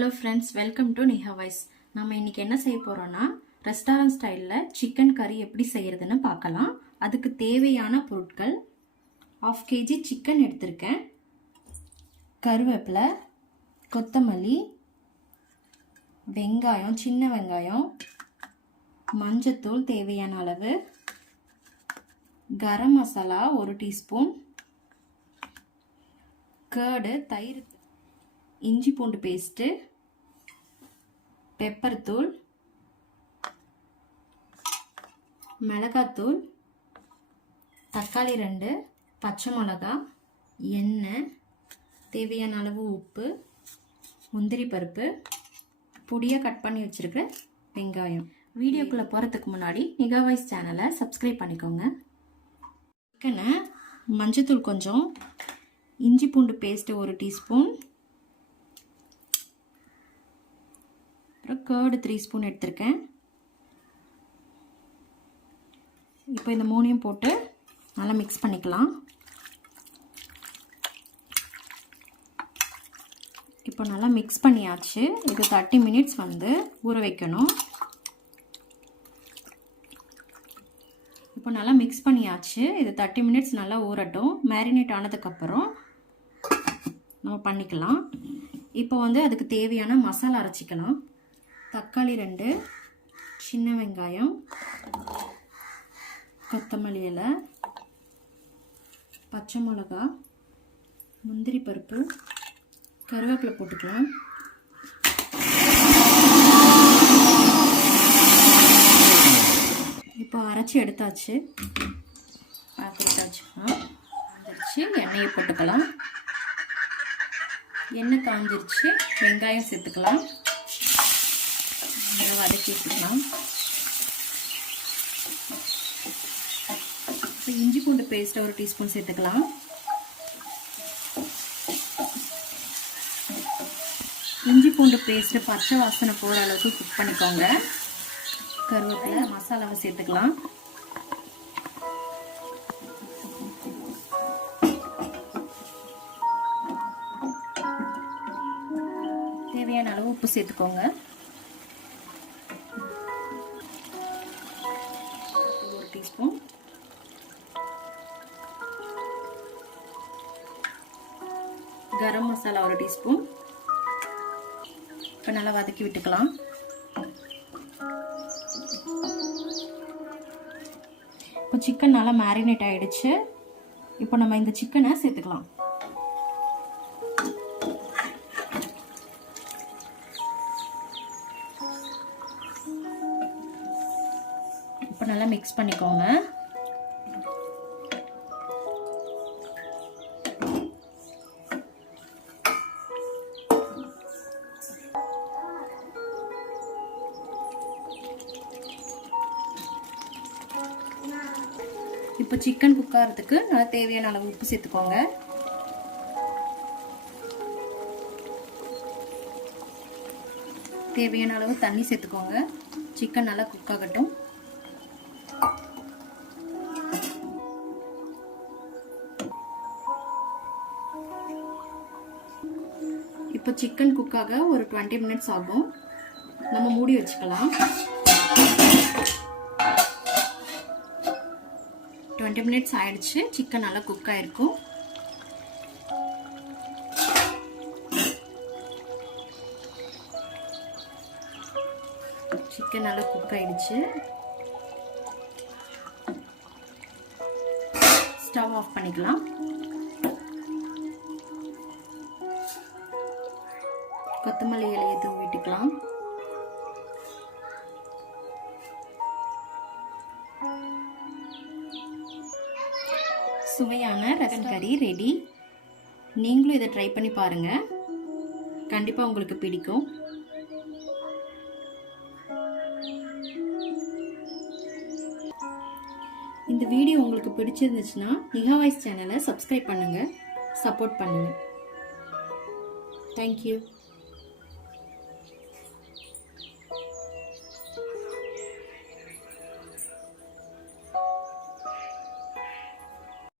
Hello friends, welcome to Neha Voice. நாம இன்னைக்கு என்ன செய்ய போறோம்னா ரெஸ்டாரன்ட் ஸ்டைல்ல சிக்கன் கறி எப்படி செய்யறதுன்னு பார்க்கலாம். அதுக்கு தேவையான பொருட்கள் 1/2 kg சிக்கன் எடுத்திருக்கேன். கருவேப்பிலை, கொத்தமல்லி, வெங்காயம், சின்ன வெங்காயம், மஞ்சத்தூள் தேவையான அளவு, கரம் மசாலா 1 டீஸ்பூன், கர்டு, தயிர், இஞ்சி பூண்டு பேஸ்ட், பெப்பர் தூள், மிளகாத்தூள், தக்காளி 2, பச்சை மிளகா, எண்ணெய், தேவையான அளவு உப்பு, முந்திரி பருப்பு, பொடியாக கட் பண்ணி வச்சிருக்கிற வெங்காயம். வீடியோக்குள்ளே போகிறதுக்கு முன்னாடி நிகா வாய்ஸ் சேனலை சப்ஸ்கிரைப் பண்ணிக்கோங்க. சிக்கனை மஞ்சத்தூள் கொஞ்சம், இஞ்சி பூண்டு பேஸ்ட்டு 1 டீஸ்பூன், அப்புறம் கர்டு 3 ஸ்பூன் எடுத்திருக்கேன். இப்போ இந்த 3ஐயும் போட்டு நல்லா மிக்ஸ் பண்ணிக்கலாம். இப்போ நல்லா மிக்ஸ் பண்ணியாச்சு. இது 30 மினிட்ஸ் ஊற வைக்கணும். இப்போ நல்லா மிக்ஸ் பண்ணியாச்சு. இது 30 மினிட்ஸ் நல்லா ஊறட்டும். மேரினேட் ஆனதுக்கப்புறம் நம்ம பண்ணிக்கலாம். இப்போ அதுக்கு தேவையான மசாலா அரைச்சிக்கலாம். தக்காளி 2, சின்ன வெங்காயம், கொத்தமல்லி இலை, பச்சை மிளகா, முந்திரி பருப்பு, கருவேப்பிலை போட்டுக்கலாம். இப்போ அரைச்சி எடுத்தாச்சு. காஞ்சிருச்சு. எண்ணெயை போட்டுக்கலாம். எண்ணெய் காஞ்சிருச்சு. வெங்காயம் சேர்த்துக்கலாம். வதக்கி வச்சுக்கலாம். இஞ்சி பூண்டு பேஸ்ட் 1 டீஸ்பூன் சேர்த்துக்கலாம். இஞ்சி பூண்டு பேஸ்ட் பச்சை வாசனை போகிற அளவுக்கு குக் பண்ணிக்கோங்க. கருவேப்பிலை, மசாலாவை சேர்த்துக்கலாம். தேவையான அளவு உப்பு சேர்த்துக்கோங்க. 1 டீஸ்பூன், கரம் மசாலா 1 டீஸ்பூன். இப்போ நல்லா வதக்கி விட்டுக்கலாம். இப்போ சிக்கன் நல்லா மேரினேட் ஆயிடுச்சு. இப்போ நம்ம இந்த சிக்கனை சேர்த்துக்கலாம். இப்போ நல்லா மிக்ஸ் பண்ணிக்கோங்க. இப்போ சிக்கன் குக் ஆகிறதுக்கு நல்லா தேவையான அளவு உப்பு சேர்த்துக்கோங்க. தேவையான அளவு தண்ணி சேர்த்துக்கோங்க. சிக்கன் நல்லா குக் ஆகட்டும். இப்போ சிக்கன் குக் ஆக ஒரு 20 மினிட்ஸ் ஆகும். நம்ம மூடி வச்சுக்கலாம். 20 மினிட்ஸ் ஆயிடுச்சு. சிக்கன் நல்லா குக் ஆயிருக்கும். சிக்கன் நல்லா குக் ஆயிடுச்சு. ஸ்டவ் ஆஃப் பண்ணிக்கலாம். கொத்தமல்லி இலையை தூவிட்டுக்கலாம். சுவையான ரசம் கறி ரெடி. நீங்களும் இதை ட்ரை பண்ணி பாருங்க. கண்டிப்பா உங்களுக்கு பிடிக்கும். இந்த வீடியோ உங்களுக்கு பிடிச்சிருந்துச்சுன்னா நிகா வாய்ஸ் சேனலை சப்ஸ்கிரைப் பண்ணுங்க, சப்போர்ட் பண்ணுங்க. தேங்க்யூ.